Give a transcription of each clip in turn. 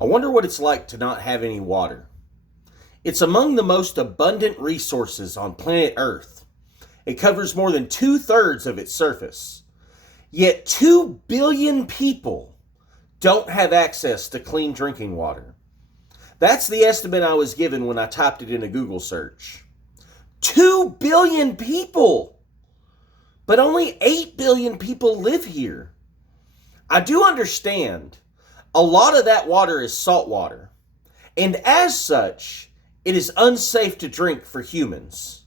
I wonder what it's like to not have any water. It's among the most abundant resources on planet Earth. It covers more than 2/3 of its surface. Yet 2 billion people don't have access to clean drinking water. That's the estimate I was given when I typed it in a Google search. 2 billion people! But only 8 billion people live here. I do understand a lot of that water is salt water, and as such, it is unsafe to drink for humans.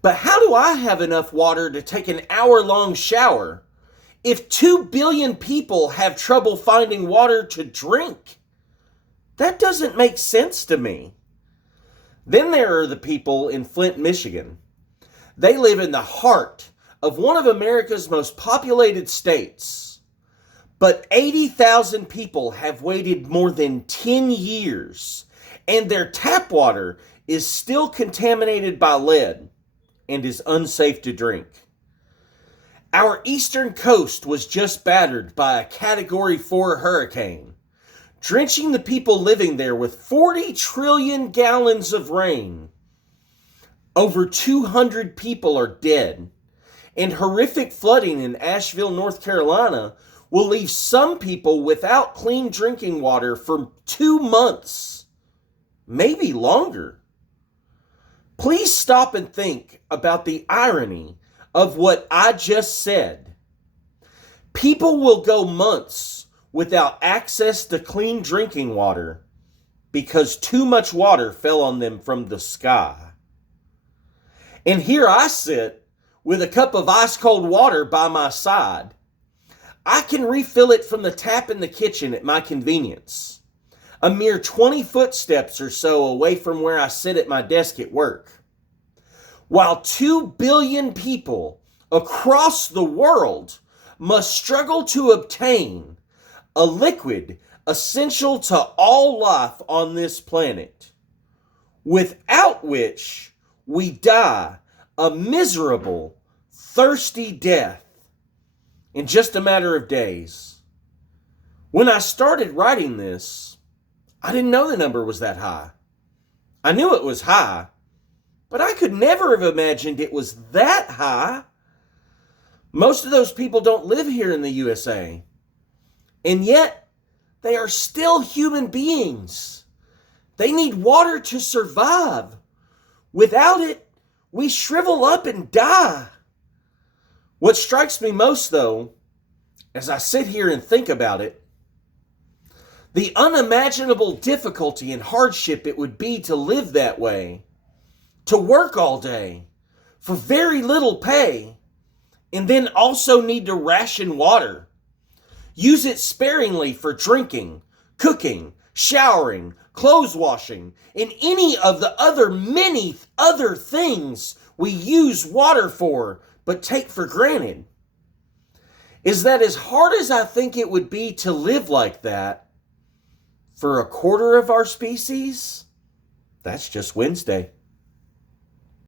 But how do I have enough water to take an hour-long shower if 2 billion people have trouble finding water to drink? That doesn't make sense to me. Then there are the people in Flint, Michigan. They live in the heart of one of America's most populated states. But 80,000 people have waited more than 10 years, and their tap water is still contaminated by lead and is unsafe to drink. Our eastern coast was just battered by a Category 4 hurricane, drenching the people living there with 40 trillion gallons of rain. Over 200 people are dead, and horrific flooding in Asheville, North Carolina will leave some people without clean drinking water for 2 months, maybe longer. Please stop and think about the irony of what I just said. People will go months without access to clean drinking water because too much water fell on them from the sky. And here I sit with a cup of ice cold water by my side. I can refill it from the tap in the kitchen at my convenience, a mere 20 footsteps or so away from where I sit at my desk at work. While 2 billion people across the world must struggle to obtain a liquid essential to all life on this planet, without which we die a miserable, thirsty death in just a matter of days. When I started writing this, I didn't know the number was that high. I knew it was high, but I could never have imagined it was that high. Most of those people don't live here in the USA, and yet they are still human beings. They need water to survive. Without it, we shrivel up and die. What strikes me most, though, as I sit here and think about it, the unimaginable difficulty and hardship it would be to live that way, to work all day for very little pay, and then also need to ration water, use it sparingly for drinking, cooking, showering, clothes washing, and any of the many other things we use water for but take for granted. Is that as hard as I think it would be to live like that, for a quarter of our species, that's just Wednesday.